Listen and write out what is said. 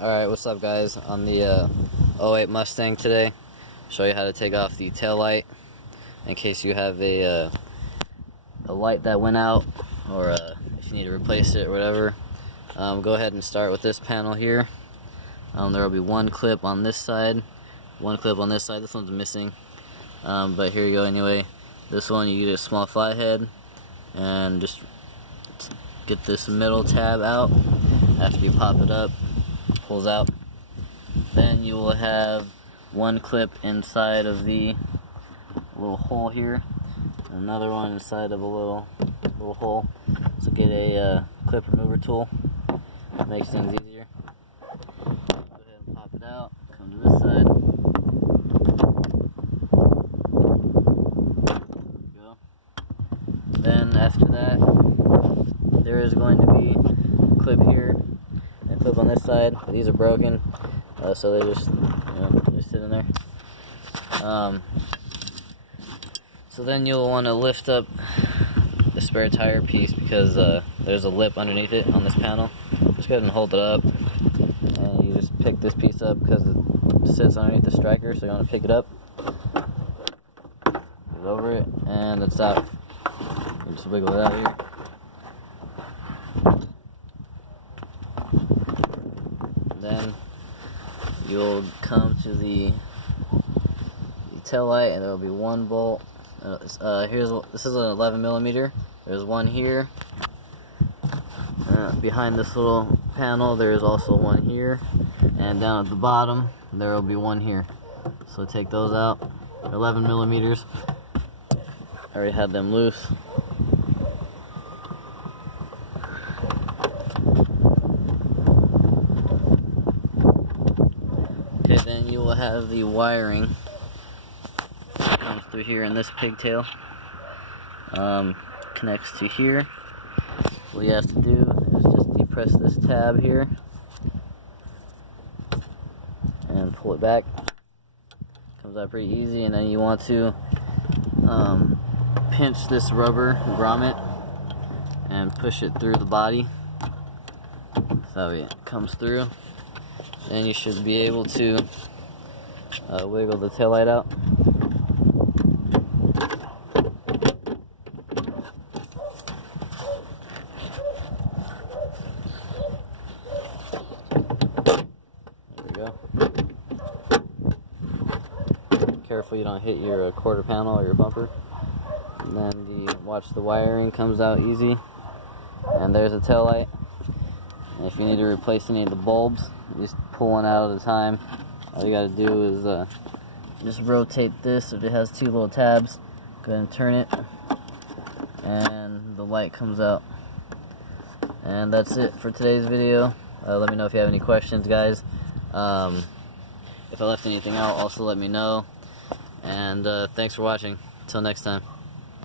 Alright, what's up guys? On the '08 Mustang today, show you how to take off the tail light in case you have a light that went out, or if you need to replace it or whatever. Go ahead and start with this panel here. There will be one clip on this side, one clip on this side. This one's missing, but here you go anyway. This one, you get a small flathead and just get this middle tab out. After you pop it up, pulls out. Then you will have one clip inside of the little hole here, another one inside of a little hole. So get a clip remover tool. Makes things easier. Go ahead and pop it out. Come to this side. There you go. Then after that, there is going to be a clip here, a clip on this side. These are broken, so they just they're sitting there. So then you'll want to lift up the spare tire piece because there's a lip underneath it on this panel. Just go ahead and hold it up, and you just pick this piece up because it sits underneath the striker, so you want to pick it up, get it over it, and it's out. You just wiggle it out here. Then you'll come to the tail light, and there will be one bolt. This is an 11mm. There's one here. Behind this little panel, there is also one here, and down at the bottom there will be one here. So take those out. They're 11mm. I already had them loose. Okay, then you will have the wiring that comes through here in this pigtail. Connects to here. All you have to do is just depress this tab here and pull it back. Comes out pretty easy, and then you want to pinch this rubber grommet and push it through the body so it comes through. Then you should be able to wiggle the taillight out. There we go. Careful you don't hit your quarter panel or your bumper. And then watch the wiring comes out easy. And there's a taillight. And if you need to replace any of the bulbs, you just pull one out at a time. All you gotta do is just rotate this. If it has two little tabs, go ahead and turn it, and the light comes out. And that's it for today's video. Let me know if you have any questions, guys. If I left anything out, also let me know. And thanks for watching. Until next time.